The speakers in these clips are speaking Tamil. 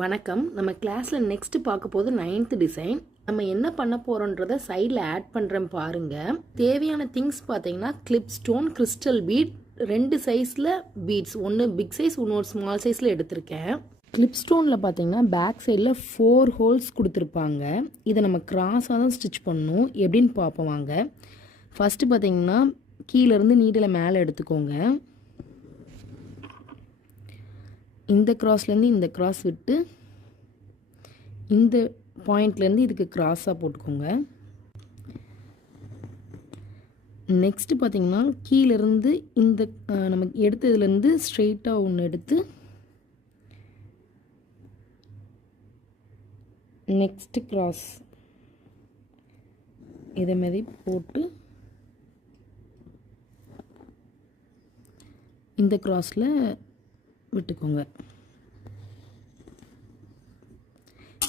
வணக்கம். நம்ம கிளாஸில் நெக்ஸ்ட் பார்க்க போது 9th டிசைன். நம்ம என்ன பண்ண போகிறோன்றதை சைடில் ஆட் பண்ணுறேன் பாருங்கள். தேவையான திங்ஸ் பார்த்தீங்கன்னா கிளிப் ஸ்டோன், கிறிஸ்டல் பீட், 2 சைஸில் பீட்ஸ், ஒன்று பிக் சைஸ் இன்னொரு ஸ்மால் சைஸில் எடுத்திருக்கேன். கிளிப் ஸ்டோனில் பார்த்தீங்கன்னா பேக் சைடில் 4 ஹோல்ஸ் கொடுத்துருப்பாங்க. இதை நம்ம கிராஸாக தான் ஸ்டிச் பண்ணணும். எப்படின்னு பார்ப்போம் வாங்க. ஃபஸ்ட்டு பார்த்தீங்கன்னா கீழேருந்து நீடில் மேலே எடுத்துக்கோங்க. இந்த கிராஸ்லேருந்து இந்த கிராஸ் விட்டு இந்த பாயிண்ட்லேருந்து இதுக்கு கிராஸாக போட்டுக்கோங்க. நெக்ஸ்ட்டு பார்த்தீங்கன்னா கீழேருந்து இந்த நமக்கு எடுத்ததுலேருந்து ஸ்ட்ரெயிட்டாக ஒன்று எடுத்து நெக்ஸ்ட்டு கிராஸ் இதே மாதிரி போட்டு இந்த கிராஸில் விட்டுக்கோங்க.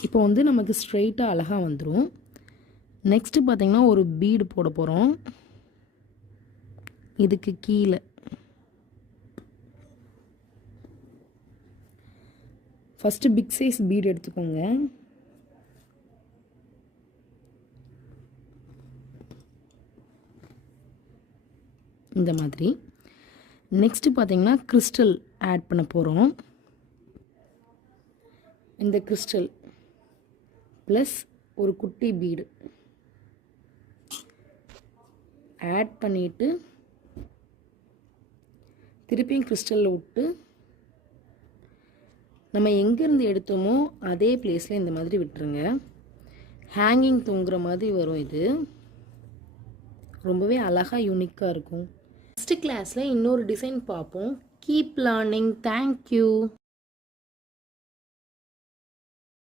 இப்போ வந்து நமக்கு ஸ்ட்ரெயிட்டாக அழகாக வந்துடும். நெக்ஸ்ட்டு பார்த்திங்கன்னா ஒரு பீடு போட போகிறோம். இதுக்கு கீழே ஃபஸ்ட்டு பிக் சைஸ் பீடு எடுத்துக்கோங்க. இந்த மாதிரி. நெக்ஸ்ட்டு பார்த்திங்கன்னா கிறிஸ்டல் ஆட் பண்ண போகிறோம். இந்த கிறிஸ்டல் ப்ளஸ் ஒரு குட்டி பீடு ஆட் பண்ணிவிட்டு திருப்பியும் கிறிஸ்டலில் விட்டு நம்ம எங்கேருந்து எடுத்தோமோ அதே பிளேஸில் இந்த மாதிரி விட்டுருங்க. ஹேங்கிங் தொங்குற மாதிரி வரும். இது ரொம்பவே அழகாக யூனிக்காக இருக்கும். நெக்ஸ்ட் கிளாஸில் இன்னொரு டிசைன் பார்ப்போம். Keep learning. தேங்க்யூ.